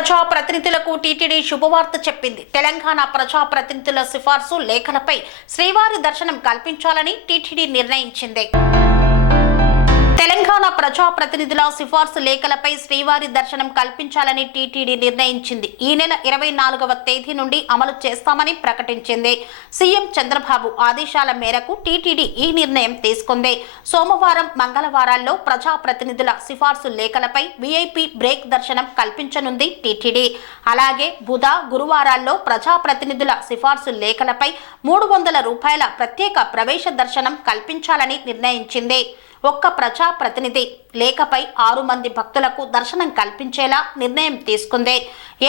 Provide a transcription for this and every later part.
ప్రజాప్రతినిధులకు టీటీడీ శుభవార్త చెప్పింది. తెలంగాణ ప్రజాప్రతినిధుల సిఫార్సు లేఖలపై శ్రీవారి దర్శనం కల్పించాలని టీటీడీ నిర్ణయించింది. తెలంగాణ ప్రజా ప్రతినిధుల సిఫార్సు లేఖలపై శ్రీవారి దర్శనం కల్పించాలని టీటీడీ నిర్ణయించింది. ఈ నెల ఇరవై నాలుగవ తేదీ నుండి అమలు చేస్తామని ప్రకటించింది. సీఎం చంద్రబాబు ఆదేశాల మేరకు టీటీడీ ఈ నిర్ణయం తీసుకుంది. సోమవారం మంగళవారాల్లో ప్రజా ప్రతినిధుల సిఫార్సు లేఖలపై వీఐపీ బ్రేక్ దర్శనం కల్పించనుంది టీటీడీ. అలాగే బుధ గురువారాల్లో ప్రజా ప్రతినిధుల సిఫార్సు లేఖలపై మూడు వందల రూపాయల ప్రత్యేక ప్రవేశ దర్శనం కల్పించాలని నిర్ణయించింది. ఒక్క ప్రజా ప్రతినిధి లేఖపై ఆరు మంది భక్తులకు దర్శనం కల్పించేలా నిర్ణయం తీసుకుంది.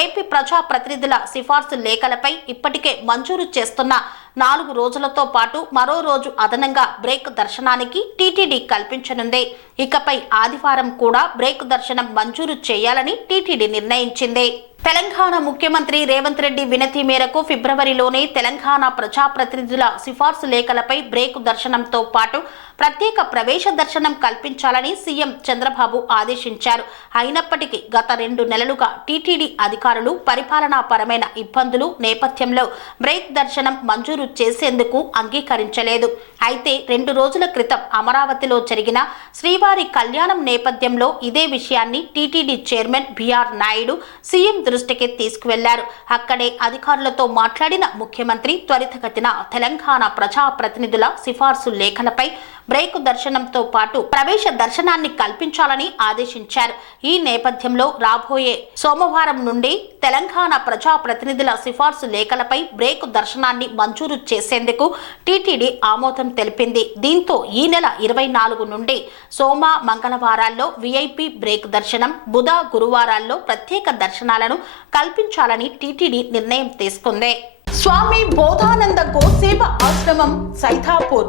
ఏపీ ప్రజాప్రతినిధుల సిఫార్సు లేఖలపై ఇప్పటికే మంజూరు చేస్తున్న నాలుగు రోజులతో పాటు మరో రోజు అదనంగా బ్రేక్ దర్శనానికి టీటీడీ కల్పించనుంది. ఇకపై ఆదివారం కూడా బ్రేక్ దర్శనం మంజూరు చేయాలని టీటీడీ నిర్ణయించింది. తెలంగాణ ముఖ్యమంత్రి రేవంత్ రెడ్డి వినతి మేరకు ఫిబ్రవరిలోనే తెలంగాణ ప్రజాప్రతినిధుల సిఫార్సు లేఖలపై బ్రేక్ దర్శనంతో పాటు ప్రత్యేక ప్రవేశ దర్శనం కల్పించాలని సీఎం చంద్రబాబు ఆదేశించారు. అయినప్పటికీ గత రెండు నెలలుగా టీటీడీ అధికారులు పరిపాలనాపరమైన ఇబ్బందులు నేపథ్యంలో బ్రేక్ దర్శనం మంజూరు చేసేందుకు అంగీకరించలేదు. అయితే రెండు రోజుల క్రితం అమరావతిలో జరిగిన శ్రీవారి కళ్యాణం నేపథ్యంలో ఇదే విషయాన్ని TTD chairman BR Naidu CM దృష్టికి తీసుకువెళ్ళారు. అక్కడే అధికారులతో మాట్లాడిన ముఖ్యమంత్రి త్వరితగతిన తెలంగాణ ప్రజా ప్రతినిధుల సిఫార్సు లేఖలపై బ్రేక్ దర్శనంతో పాటు ప్రవేశ దర్శనాన్ని కల్పించాలని ఆదేశించారు. ఈ నేపథ్యంలో రాబోయే సోమవారం నుండి తెలంగాణ ప్రజా ప్రతినిధుల సిఫార్సు లేఖలపై బ్రేక్ దర్శనాన్ని మంజూరు చేసేందుకు టీటీడీ ఆమోదం తెలిపింది. దీంతో ఈ నెల ఇరవై నాలుగు నుండి సోమ మంగళవారాల్లో విఐపి బ్రేక్ దర్శనం బుధ గురువారాల్లో ప్రత్యేక దర్శనాలను కల్పించాలని టీటీడీ నిర్ణయం తీసుకుంది. స్వామి బోధానంద గోసేవ ఆశ్రమం సైథాపూర్